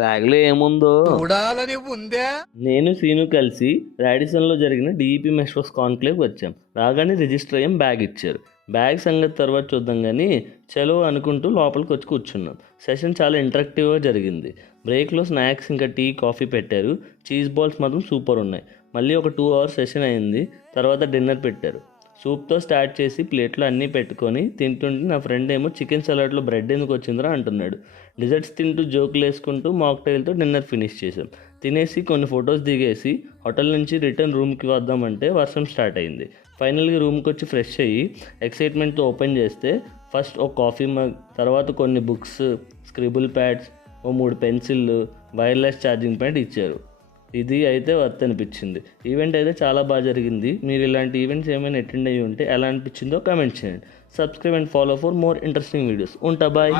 బ్యాగ్లో ఏముందో చూడాలని ఉందే. నేను సీను కలిసి రాడిసన్లో జరిగిన డిఈపి మెస్ట్రోస్ కాన్క్లేవ్ వచ్చాం. రాగానే రిజిస్టర్ అయ్యాం, బ్యాగ్ ఇచ్చారు. బ్యాగ్ సంగతి తర్వాత చూద్దాం కానీ చలో అనుకుంటూ లోపలికి వచ్చి కూర్చున్నాం. సెషన్ చాలా ఇంటరాక్టివ్గా జరిగింది. బ్రేక్లో స్నాక్స్ ఇంకా టీ కాఫీ పెట్టారు. చీజ్ బాల్స్ మాత్రం సూపర్ ఉన్నాయి. మళ్ళీ ఒక 2 అవర్స్ సెషన్ అయింది. తర్వాత డిన్నర్ పెట్టారు. సూప్తో స్టార్ట్ చేసి ప్లేట్లో అన్నీ పెట్టుకొని తింటుంటే నా ఫ్రెండ్ ఏమో చికెన్ సలాడ్లో బ్రెడ్ ఎందుకు వచ్చిందిరా అంటున్నాడు. డిజర్ట్స్ తింటూ జోకులు వేసుకుంటూ మాక్టైల్తో డిన్నర్ ఫినిష్ చేసాం. తినేసి కొన్ని ఫొటోస్ దిగేసి హోటల్ నుంచి రిటర్న్ రూమ్కి వద్దామంటే వర్షం స్టార్ట్ అయింది. ఫైనల్గా రూమ్కి వచ్చి ఫ్రెష్ అయ్యి ఎక్సైట్మెంట్తో ఓపెన్ చేస్తే ఫస్ట్ ఒక కాఫీ మగ్, తర్వాత కొన్ని బుక్స్, స్క్రిబుల్ ప్యాడ్స్, ఓ 3 పెన్సిళ్ళు, వైర్లెస్ ఛార్జింగ్ ప్యాడ్ ఇచ్చారు. ఇది అయితే వర్త్ అనిపించింది. ఈవెంట్ అయితే చాలా బాగా జరిగింది. మీరు ఇలాంటి ఈవెంట్స్ ఏమైనా అటెండ్ అయ్యి ఉంటే ఎలా అనిపించిందో కామెంట్ చేయండి. Subscribe and follow for more interesting videos. ఉంటా, బాయ్.